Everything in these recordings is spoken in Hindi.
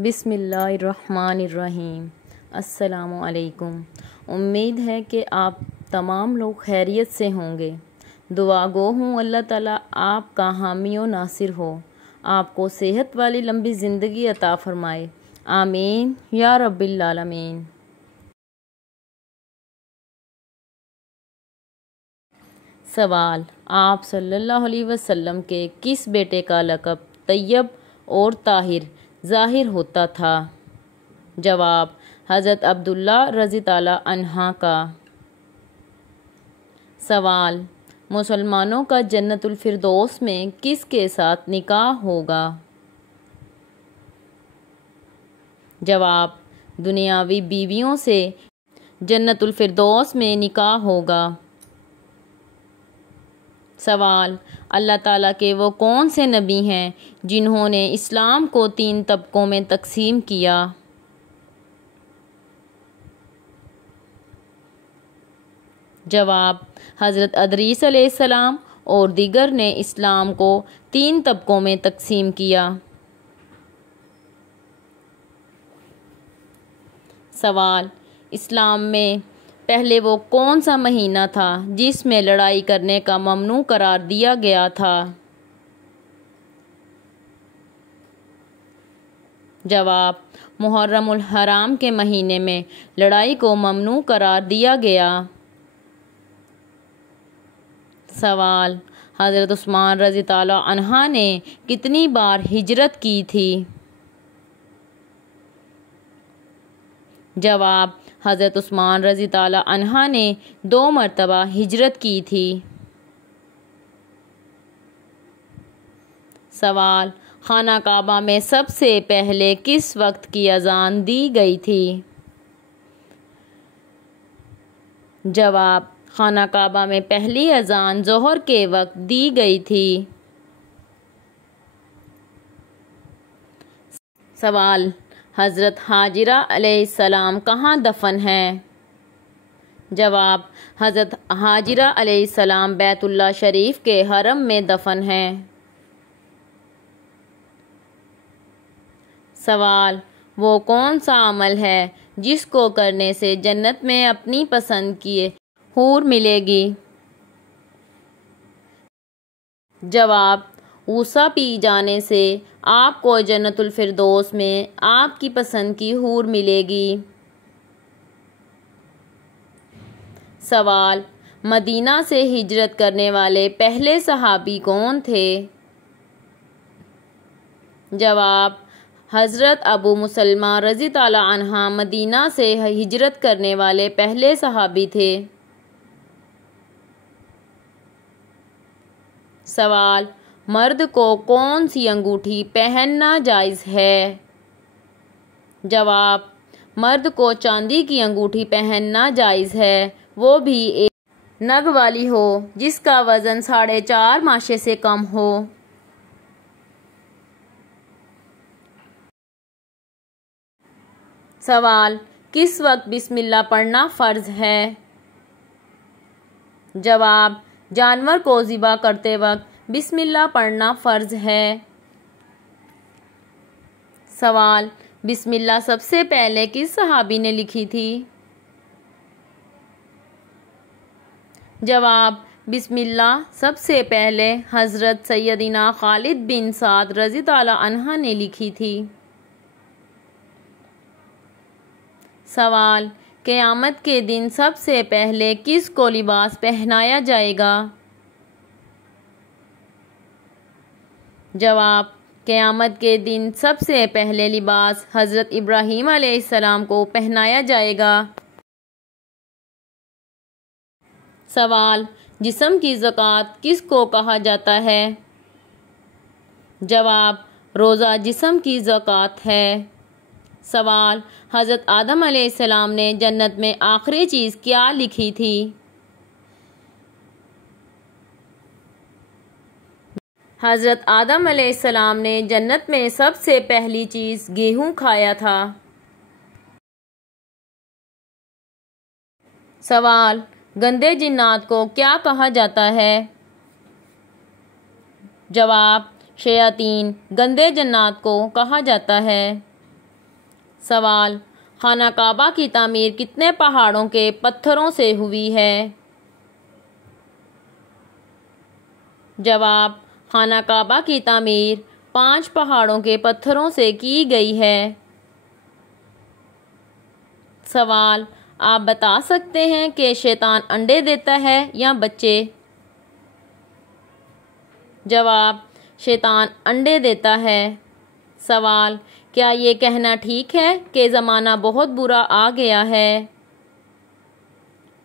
बिस्मिल्लाहिर्रहमानिर्रहीम। अस्सलामु अलैकुम। उम्मीद है कि आप तमाम लोग खैरियत से होंगे। दुआ गो हूँ अल्लाह ताला आपका हामी व नासिर हो, आपको सेहत वाली लंबी ज़िंदगी अता फ़रमाए। आमीन या रब्बिल आलमीन। सवाल: आप सल्लल्लाहु अलैहि वसल्लम के किस बेटे का लक़ब तैयब और ताहिर ज़ाहिर होता था? जवाब: हज़रत अब्दुल्ला रज़ी ताला अन्हा का। सवाल: मुसलमानों का जन्नतुल फिरदौस में किसके साथ निकाह होगा? जवाब: दुनियावी बीवियों से जन्नतुल फिरदौस में निकाह होगा। सवाल: अल्लाह ताला के वो कौन से नबी हैं जिन्होंने इस्लाम को 3 तबकों में तकसीम किया? जवाब: हज़रत अदरीस अलैहिस्सलाम और दीगर ने इस्लाम को 3 तबकों में तकसीम किया। सवाल: इस्लाम में पहले वो कौन सा महीना था जिसमें लड़ाई करने का ममनू करार दिया गया था? जवाब: मुहर्रमुल हराम के महीने में लड़ाई को ममनू करार दिया गया। सवाल: हज़रत उस्मान रज़ी ताला अन्हा ने कितनी बार हिजरत की थी? जवाब: हज़रत उस्मान रज़ी ताला अन्हा ने 2 मरतबा हिजरत की थी। सवाल: खाना काबा में सबसे पहले किस वक्त की अजान दी गई थी? जवाब: खाना काबा में पहली अजान ज़ोहर के वक्त दी गई थी। सवाल: हज़रत हाजिरा अलैहिस्सलाम कहाँ दफन हैं? जवाब: हज़रत हाजिरा अलैहिस्सलाम बैतुल्लाह शरीफ के हरम में दफन हैं। सवाल: वो कौन सा अमल है जिसको करने से जन्नत में अपनी पसंद की हूर मिलेगी? जवाब: ऊसा पी जाने से आपको जन्नतुल फिरदौस में आपकी पसंद की हूर मिलेगी। सवाल: मदीना से हिजरत करने वाले पहले सहाबी कौन थे? जवाब: हज़रत अबू मुसलमा रज़ी ताला अन्हा मदीना से हिजरत करने वाले पहले सहाबी थे। सवाल: मर्द को कौन सी अंगूठी पहनना जायज़ है? जवाब: मर्द को चांदी की अंगूठी पहनना जायज़ है, वो भी एक नग वाली हो जिसका वज़न 4.5 माशे से कम हो। सवाल: किस वक्त बिस्मिल्लाह पढ़ना फ़र्ज़ है? जवाब: जानवर को ज़िबा करते वक्त बिस्मिल्लाह पढ़ना फ़र्ज़ है। सवाल: बिस्मिल्लाह सबसे पहले किस सहाबी ने लिखी थी? जवाब: बिस्मिल्लाह सबसे पहले हज़रत सैयदिना खालिद बिन साद रज़ी ताला अन्हा ने लिखी थी। सवाल: क़यामत के दिन सबसे पहले किसको लिबास पहनाया जाएगा? जवाब: क़यामत के दिन सबसे पहले लिबास हज़रत इब्राहीम अलैहिस्सलाम को पहनाया जाएगा। सवाल: जिस्म की ज़कात किसको कहा जाता है? जवाब: रोज़ा जिस्म की ज़कात है। सवाल: हज़रत आदम अलैहिस्सलाम ने जन्नत में आखिरी चीज़ क्या लिखी थी? हज़रत आदम अलैहिस्सलाम ने जन्नत में सबसे पहली चीज़ गेहूँ खाया था। सवाल: गंदे जिन्नात को क्या कहा जाता है? जवाब: शयातीन गंदे जन्नात को कहा जाता है। सवाल, खाना काबा की तामीर कितने पहाड़ों के पत्थरों से हुई है? जवाब, खाना काबा की तामीर 5 पहाड़ों के पत्थरों से की गई है। सवाल, आप बता सकते हैं कि शैतान अंडे देता है या बच्चे? जवाब, शैतान अंडे देता है। सवाल, क्या ये कहना ठीक है कि ज़माना बहुत बुरा आ गया है?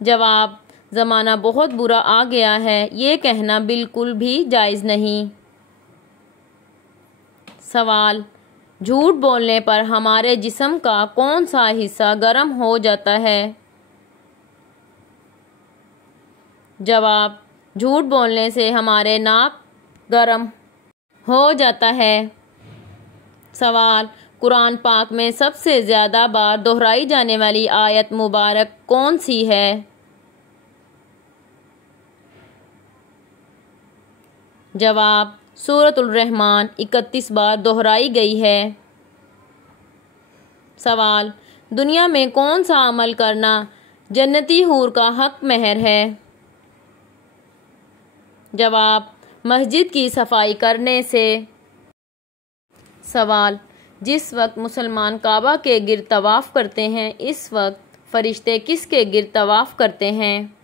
जवाब, ज़माना बहुत बुरा आ गया है, ये कहना बिल्कुल भी जायज़ नहीं। सवाल, झूठ बोलने पर हमारे जिस्म का कौन सा हिस्सा गर्म हो जाता है? जवाब, झूठ बोलने से हमारे नाक गर्म हो जाता है। सवाल, कुरान पाक में सबसे ज़्यादा बार दोहराई जाने वाली आयत मुबारक कौन सी है? जवाब, सूरतुल रहमान 31 बार दोहराई गई है। सवाल, दुनिया में कौन सा अमल करना जन्नती हूर का हक महर है? जवाब, मस्जिद की सफाई करने से। सवाल, जिस वक्त मुसलमान काबा के गिर्द तवाफ़ करते हैं, इस वक्त फरिश्ते किसके गिर्द तवाफ़ करते हैं?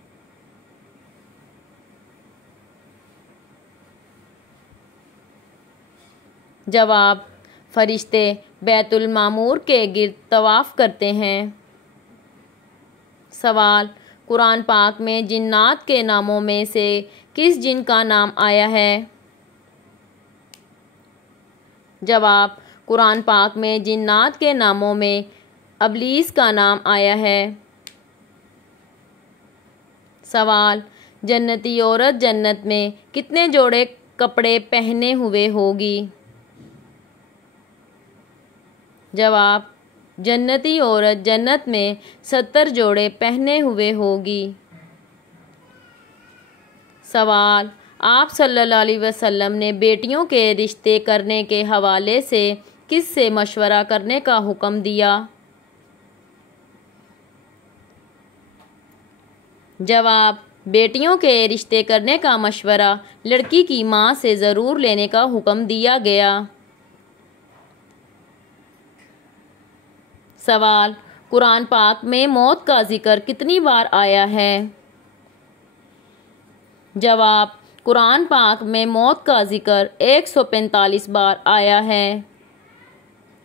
जवाब, फरिश्ते बैतुल मामूर के गिर्द तवाफ़ करते हैं। सवाल, कुरान पाक में जिन्नात के नामों में से किस जिन का नाम आया है? जवाब, कुरान पाक में जिन्नात के नामों में अबलीस का नाम आया है। सवाल, जन्नती औरत जन्नत में कितने जोड़े कपड़े पहने हुए होगी? जवाब, जन्नती औरत जन्नत में 70 जोड़े पहने हुए होगी। सवाल, आप सल्लल्लाहु अलैहि वसल्लम ने बेटियों के रिश्ते करने के हवाले से किससे मशवरा करने का हुक्म दिया? जवाब, बेटियों के रिश्ते करने का मशवरा लड़की की माँ से ज़रूर लेने का हुक्म दिया गया। सवाल, कुरान पाक में मौत का जिक्र कितनी बार आया है? जवाब, कुरान पाक में मौत का जिक्र 145 बार आया है।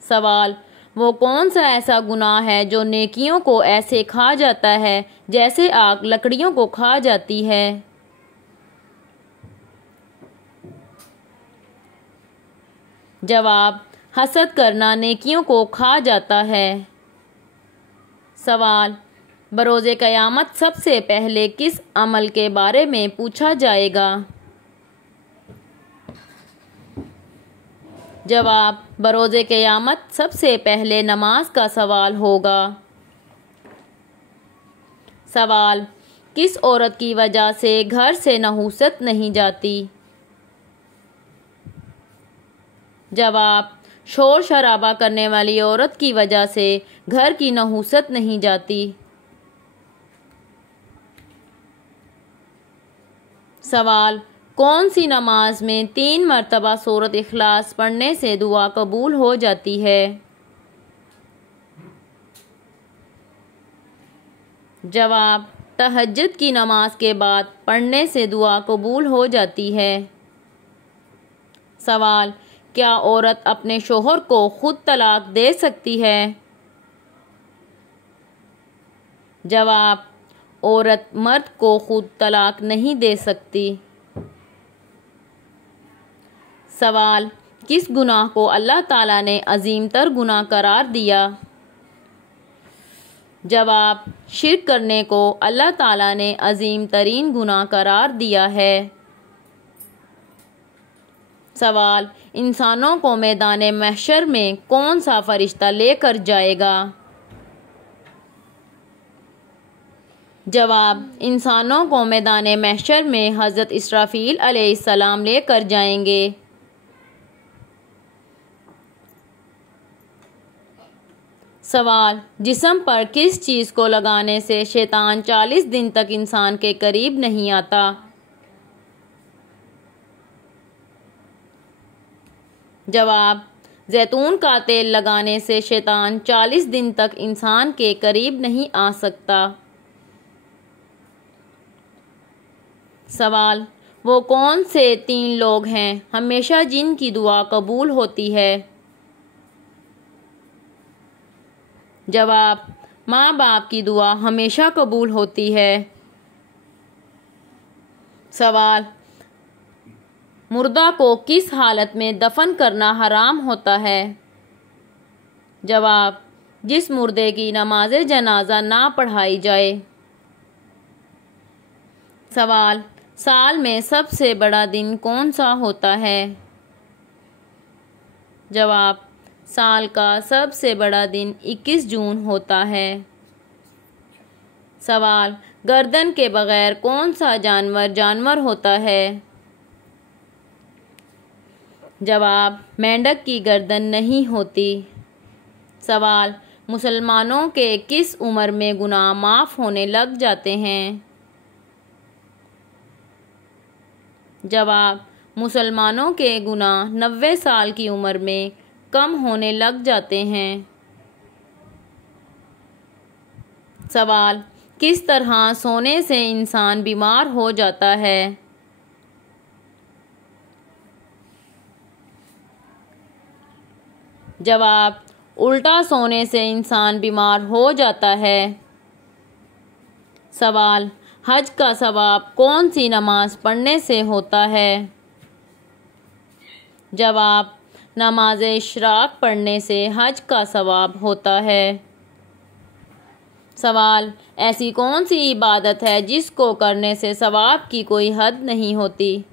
सवाल, वो कौन सा ऐसा गुनाह है जो नेकियों को ऐसे खा जाता है जैसे आग लकड़ियों को खा जाती है? जवाब, हसद करना नेकियों को खा जाता है। सवाल, बरोज़े क़यामत सबसे पहले किस अमल के बारे में पूछा जाएगा? जवाब, बरोज़े क़यामत सबसे पहले नमाज का सवाल होगा। सवाल, किस औरत की वजह से घर से नहूसत नहीं जाती? जवाब, शोर शराबा करने वाली औरत की वजह से घर की नहूसत नहीं जाती। सवाल, कौन सी नमाज में 3 मरतबा सूरत इखलास पढ़ने से दुआ कबूल हो जाती है? जवाब, तहज्जुद की नमाज के बाद पढ़ने से दुआ कबूल हो जाती है। सवाल, क्या औरत अपने शोहर को खुद तलाक दे सकती है? जवाब, औरत मर्द को खुद तलाक नहीं दे सकती। सवाल, किस गुनाह को अल्लाह ताला ने अजीम तर गुनाह करार दिया? जवाब, शिर्क करने को अल्लाह ताला ने अजीम तरीन गुनाह करार दिया है। सवाल, इंसानों को मैदान महशर में कौन सा फरिश्ता लेकर जाएगा? जवाब, इंसानों को मैदान महशर में हज़रत इसराफील अलैहिस्सलाम लेकर जाएंगे। सवाल, जिस्म पर किस चीज़ को लगाने से शैतान 40 दिन तक इंसान के करीब नहीं आता? जवाब, जैतून का तेल लगाने से शैतान 40 दिन तक इंसान के करीब नहीं आ सकता। सवाल, वो कौन से 3 लोग हैं हमेशा जिनकी दुआ कबूल होती है? जवाब, माँ बाप की दुआ हमेशा कबूल होती है। सवाल, मुर्दा को किस हालत में दफन करना हराम होता है? जवाब, जिस मुर्दे की नमाज जनाजा ना पढ़ाई जाए। सवाल, साल में सबसे बड़ा दिन कौन सा होता है? जवाब, साल का सबसे बड़ा दिन 21 जून होता है। सवाल, गर्दन के बगैर कौन सा जानवर होता है? जवाब, मेंढक की गर्दन नहीं होती। सवाल, मुसलमानों के किस उम्र में गुनाह माफ़ होने लग जाते हैं? जवाब, मुसलमानों के गुनाह 90 साल की उम्र में कम होने लग जाते हैं। सवाल, किस तरह सोने से इंसान बीमार हो जाता है? जवाब, उल्टा सोने से इंसान बीमार हो जाता है। सवाल, हज का सवाब कौन सी नमाज पढ़ने से होता है? जवाब, नमाज इशराक पढ़ने से हज का सवाब होता है। सवाल, ऐसी कौन सी इबादत है जिसको करने से सवाब की कोई हद नहीं होती?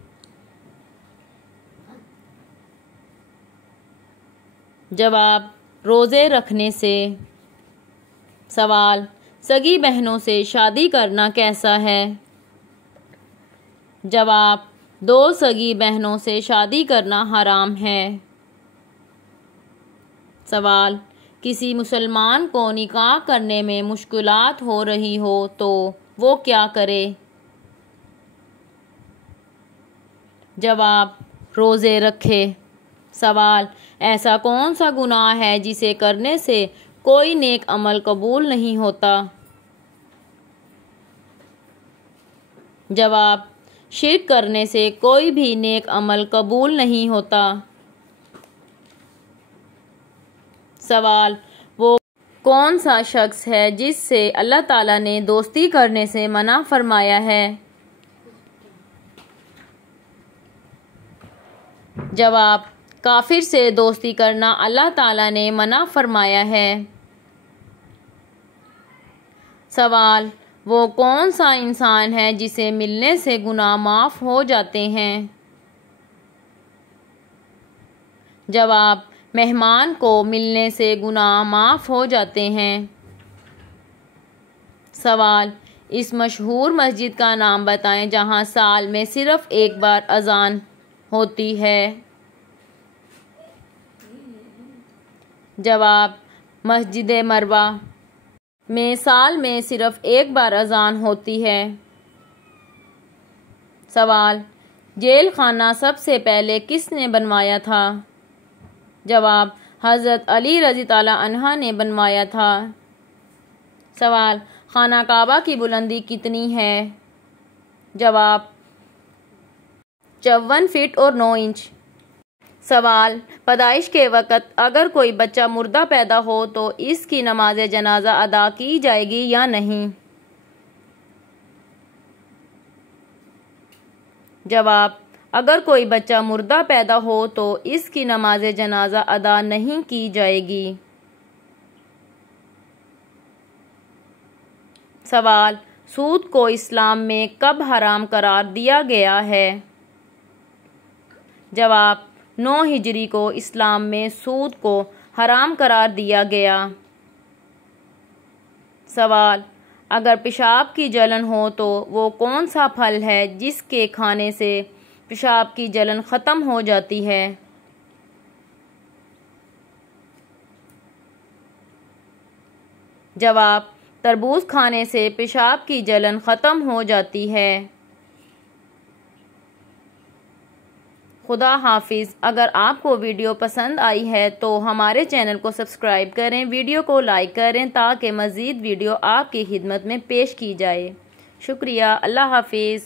जवाब, रोज़े रखने से। सवाल, सगी बहनों से शादी करना कैसा है? जवाब, 2 सगी बहनों से शादी करना हराम है। सवाल, किसी मुसलमान को निकाह करने में मुश्किलात हो रही हो तो वो क्या करे? जवाब, रोज़े रखे। सवाल, ऐसा कौन सा गुनाह है जिसे करने से कोई नेक अमल कबूल नहीं होता? जवाब, शिर्क करने से कोई भी नेक अमल कबूल नहीं होता। सवाल, वो कौन सा शख्स है जिससे अल्लाह ताला ने दोस्ती करने से मना फरमाया है? जवाब, काफिर से दोस्ती करना अल्लाह ताला ने मना फरमाया है। सवाल, वो कौन सा इंसान है जिसे मिलने से गुनाह माफ़ हो जाते हैं? जवाब, मेहमान को मिलने से गुनाह माफ़ हो जाते हैं। सवाल, इस मशहूर मस्जिद का नाम बताएं जहां साल में सिर्फ एक बार अजान होती है। जवाब, मस्जिद मरवा में साल में सिर्फ एक बार अजान होती है। सवाल, जेल खाना सबसे पहले किसने बनवाया था? जवाब, हज़रत अली रज़ी ताला अन्हा ने बनवाया था। सवाल, खाना काबा की बुलंदी कितनी है? जवाब, 54 फीट और 9 इंच। सवाल, पैदाइश के वक़्त अगर कोई बच्चा मुर्दा पैदा हो तो इसकी नमाज जनाजा अदा की जाएगी या नहीं? जवाब, अगर कोई बच्चा मुर्दा पैदा हो तो इसकी नमाज जनाजा अदा नहीं की जाएगी। सवाल, सूद को इस्लाम में कब हराम करार दिया गया है? जवाब, 9 हिजरी को इस्लाम में सूद को हराम करार दिया गया। सवाल, अगर पेशाब की जलन हो तो वो कौन सा फल है जिसके खाने से पेशाब की जलन ख़त्म हो जाती है? जवाब: तरबूज खाने से पेशाब की जलन ख़त्म हो जाती है। खुदा हाफिज़। अगर आपको वीडियो पसंद आई है तो हमारे चैनल को सब्सक्राइब करें, वीडियो को लाइक करें ताकि मज़ीद वीडियो आपकी खिदमत में पेश की जाए। शुक्रिया। अल्लाह हाफिज़।